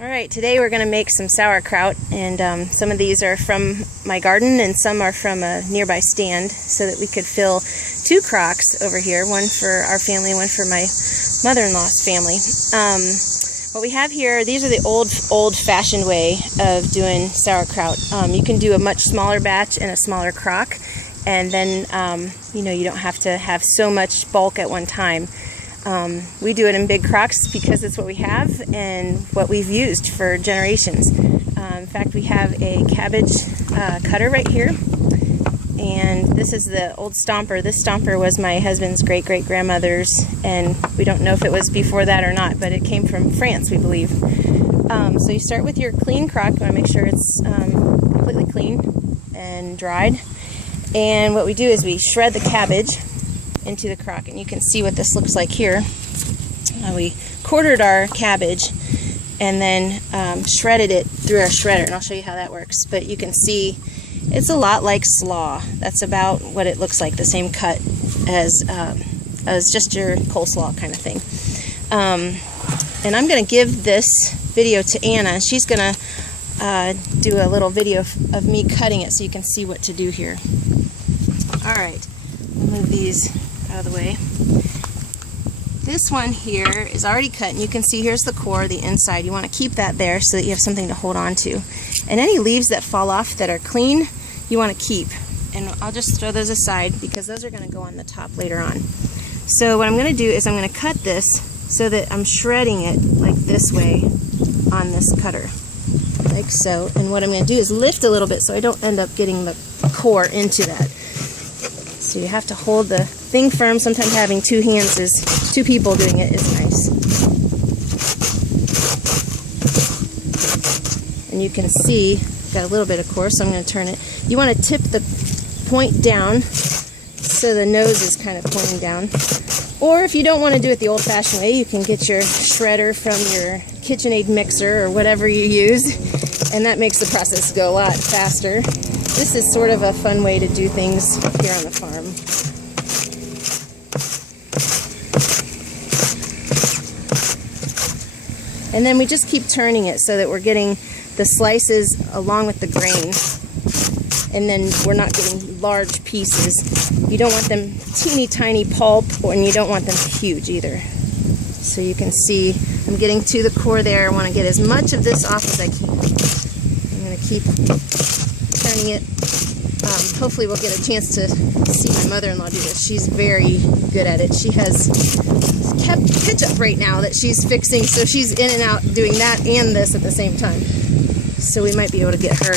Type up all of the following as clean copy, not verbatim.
Alright, today we're going to make some sauerkraut, and some of these are from my garden and some are from a nearby stand, so that we could fill 2 crocks over here, one for our family, one for my mother-in-law's family. What we have here, these are the old-fashioned way of doing sauerkraut. You can do a much smaller batch in a smaller crock, and then you don't have to have so much bulk at one time. We do it in big crocks because it's what we have and what we've used for generations. In fact, we have a cabbage cutter right here, and this is the old stomper. This stomper was my husband's great-great-grandmother's, and we don't know if it was before that or not, but it came from France, we believe. So you start with your clean crock. You want to make sure it's completely clean and dried. And what we do is we shred the cabbage into the crock, and you can see what this looks like here. We quartered our cabbage and then shredded it through our shredder, and I'll show you how that works. But you can see it's a lot like slaw. That's about what it looks like, the same cut as just your coleslaw kind of thing. And I'm going to give this video to Anna. She's going to do a little video of me cutting it so you can see what to do here. Alright, move these out of the way. This one here is already cut, and you can see here's the core, the inside. You want to keep that there so that you have something to hold on to. And any leaves that fall off that are clean, you want to keep. And I'll just throw those aside because those are going to go on the top later on. So what I'm going to do is I'm going to cut this so that I'm shredding it like this way on this cutter, like so. And what I'm going to do is lift a little bit so I don't end up getting the core into that. So you have to hold the thing firm. Sometimes having 2 hands is, 2 people doing it is nice. And you can see, got a little bit of core, so I'm going to turn it. You want to tip the point down so the nose is kind of pointing down. Or if you don't want to do it the old-fashioned way, you can get your shredder from your KitchenAid mixer or whatever you use, and that makes the process go a lot faster. This is sort of a fun way to do things here on the farm. And then we just keep turning it so that we're getting the slices along with the grain. And then we're not getting large pieces. You don't want them teeny tiny pulp, and you don't want them huge either. So you can see I'm getting to the core there. I want to get as much of this off as I can. I'm going to keep turning it. Hopefully we'll get a chance to see my mother-in-law do this. She's very good at it. She has ketchup right now that she's fixing, so she's in and out doing that and this at the same time. So we might be able to get her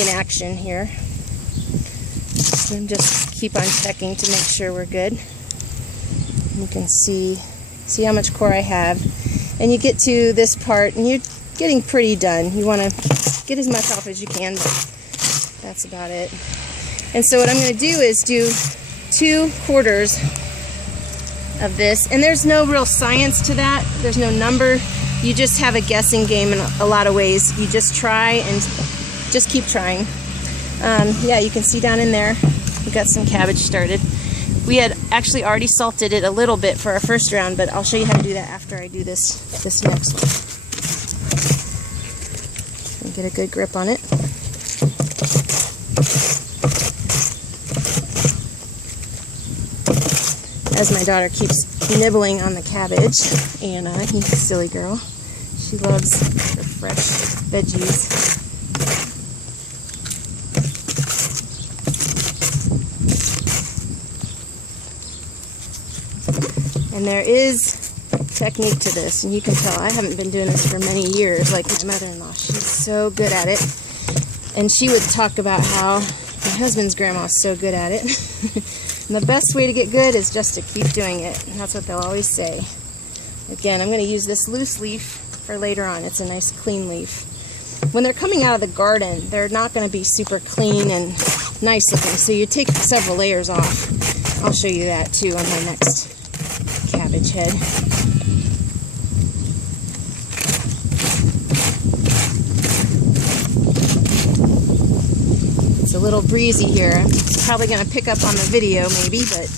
in action here. And just keep on checking to make sure we're good. You can see how much core I have. And you get to this part and you're getting pretty done. You want to get as much off as you can, but that's about it. And so what I'm going to do is do 2 quarters of this. And there's no real science to that. There's no number. You just have a guessing game in a lot of ways. You just try and just keep trying. Yeah, you can see down in there we got some cabbage started. We had actually already salted it a little bit for our first round, but I'll show you how to do that after I do this next one. And get a good grip on it. As my daughter keeps nibbling on the cabbage, Anna, you silly girl, she loves her fresh veggies. And there is technique to this, and you can tell I haven't been doing this for many years like my mother-in-law. She's so good at it, and she would talk about how my husband's grandma is so good at it. And the best way to get good is just to keep doing it, and that's what they'll always say. Again, I'm going to use this loose leaf for later on. It's a nice clean leaf. When they're coming out of the garden, they're not going to be super clean and nice looking, so you take several layers off. I'll show you that too on my next cabbage head. It's a little breezy here. It's probably going to pick up on the video maybe, but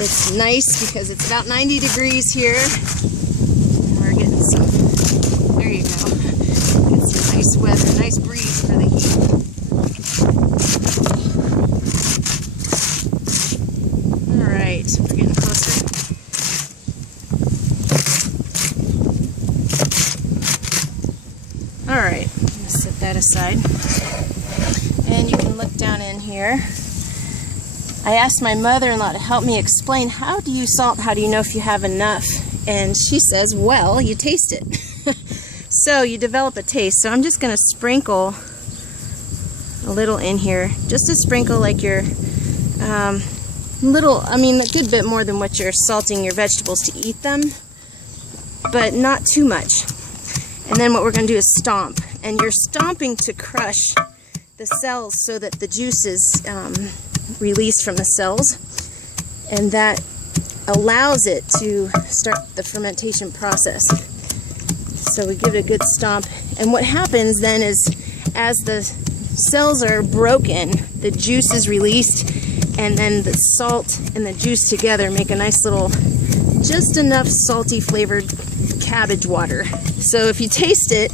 it's nice because it's about 90 degrees here. And we're getting some Alright, I'm going to set that aside. And you can look down in here. I asked my mother-in-law to help me explain, how do you salt? How do you know if you have enough? And she says, well, you taste it. So you develop a taste. So I'm just going to sprinkle a little in here. Just a sprinkle like your little, I mean a good bit more than what you're salting your vegetables to eat them. But not too much. And then what we're going to do is stomp. And you're stomping to crush the cells so that the juice is released from the cells. And that allows it to start the fermentation process. So we give it a good stomp. And what happens then is, as the cells are broken, the juice is released, and then the salt and the juice together make a nice little, just enough salty flavored cabbage water. So if you taste it,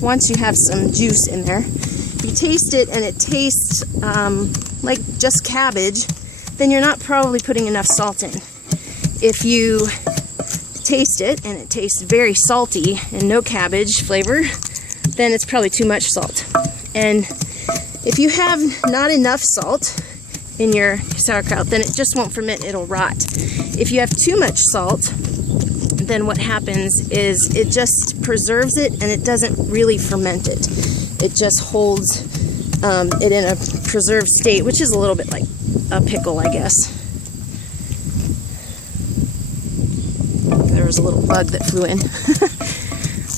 once you have some juice in there, if you taste it and it tastes like just cabbage, then you're not probably putting enough salt in. If you taste it and it tastes very salty and no cabbage flavor, then it's probably too much salt. And if you have not enough salt in your sauerkraut, then it just won't ferment, it'll rot. If you have too much salt, then what happens is it just preserves it and it doesn't really ferment it. It just holds it in a preserved state, which is a little bit like a pickle, I guess. There was a little bug that flew in.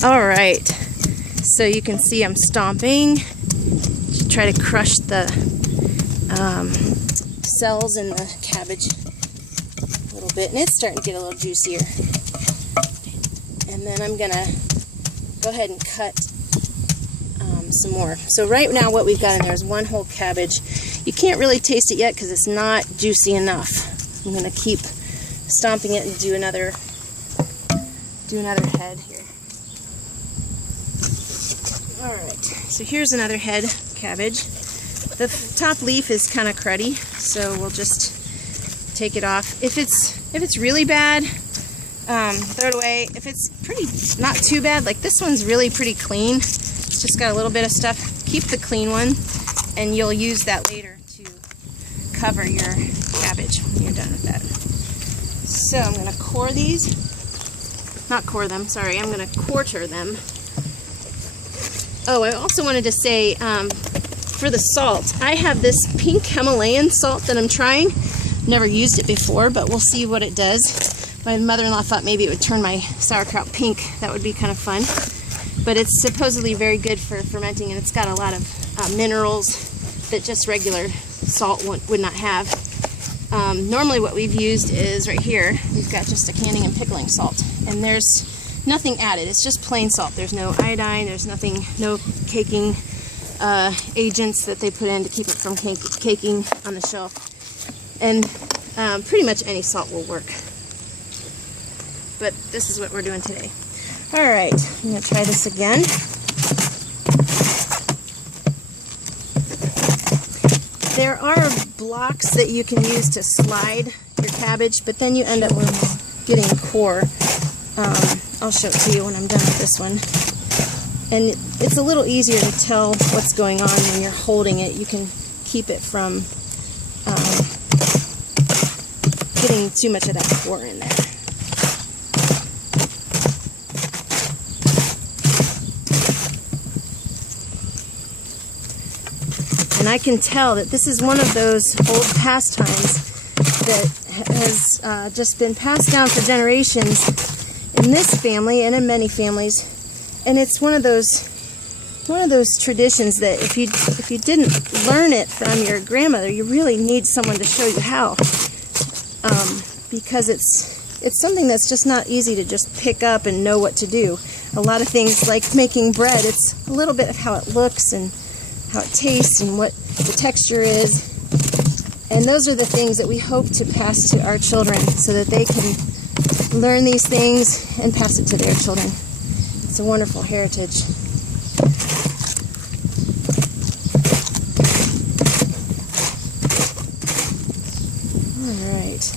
Alright, so you can see I'm stomping to try to crush the cells in the cabbage a little bit, and it's starting to get a little juicier. And then I'm going to go ahead and cut some more. So right now what we've got in there is one whole cabbage. You can't really taste it yet because it's not juicy enough. I'm going to keep stomping it and do another head here. Alright, so here's another head cabbage. The top leaf is kind of cruddy, so we'll just take it off. If it's really bad, throw it away. If it's not too bad, like this one's really pretty clean, it's just got a little bit of stuff, keep the clean one, and you'll use that later to cover your cabbage when you're done with that. So I'm going to core these. Not core them, sorry, I'm going to quarter them. Oh, I also wanted to say, for the salt, I have this pink Himalayan salt that I'm trying. Never used it before, but we'll see what it does. My mother-in-law thought maybe it would turn my sauerkraut pink. That would be kind of fun. But it's supposedly very good for fermenting, and it's got a lot of minerals that just regular salt would not have. Normally what we've used is right here, we've got just a canning and pickling salt. And there's nothing added, it's just plain salt. There's no iodine, there's nothing, no caking agents that they put in to keep it from caking on the shelf. And pretty much any salt will work. But this is what we're doing today. Alright, I'm going to try this again. There are blocks that you can use to slide your cabbage, but then you end up getting a core. I'll show it to you when I'm done with this one. And it's a little easier to tell what's going on when you're holding it. You can keep it from getting too much of that core in there. And I can tell that this is one of those old pastimes that has just been passed down for generations in this family and in many families. And it's one of those traditions that if you didn't learn it from your grandmother, you really need someone to show you how, because it's something that's just not easy to just pick up and know what to do. A lot of things like making bread, it's a little bit of how it looks and how it tastes and what the texture is. And those are the things that we hope to pass to our children so that they can learn these things and pass it to their children. It's a wonderful heritage. Alright.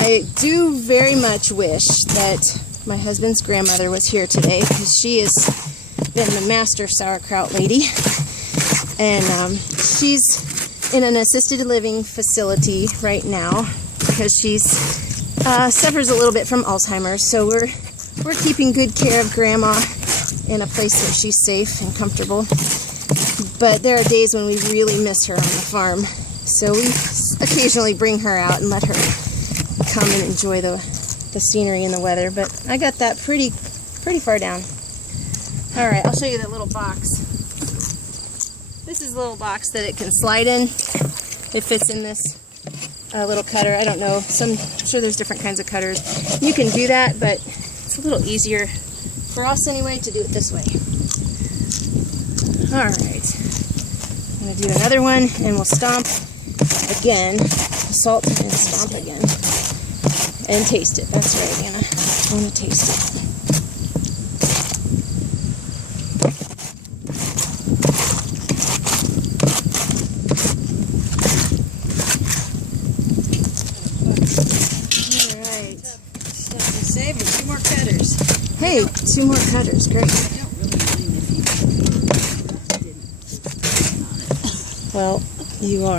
I do very much wish that my husband's grandmother was here today because she has been the master sauerkraut lady. And she's in an assisted living facility right now because she's suffers a little bit from Alzheimer's. So we're keeping good care of Grandma in a place where she's safe and comfortable. But there are days when we really miss her on the farm. So we occasionally bring her out and let her come and enjoy the scenery and the weather. But I got that pretty far down. Alright, I'll show you that little box. This is a little box that it can slide in. It fits in this little cutter. I don't know. I'm sure there's different kinds of cutters. You can do that, but it's a little easier for us anyway to do it this way. Alright. I'm going to do another one and we'll stomp again. Salt and stomp again. And taste it. That's right, Anna. I want to taste it. Two more cutters. Hey, 2 more cutters. Great. Well, you are.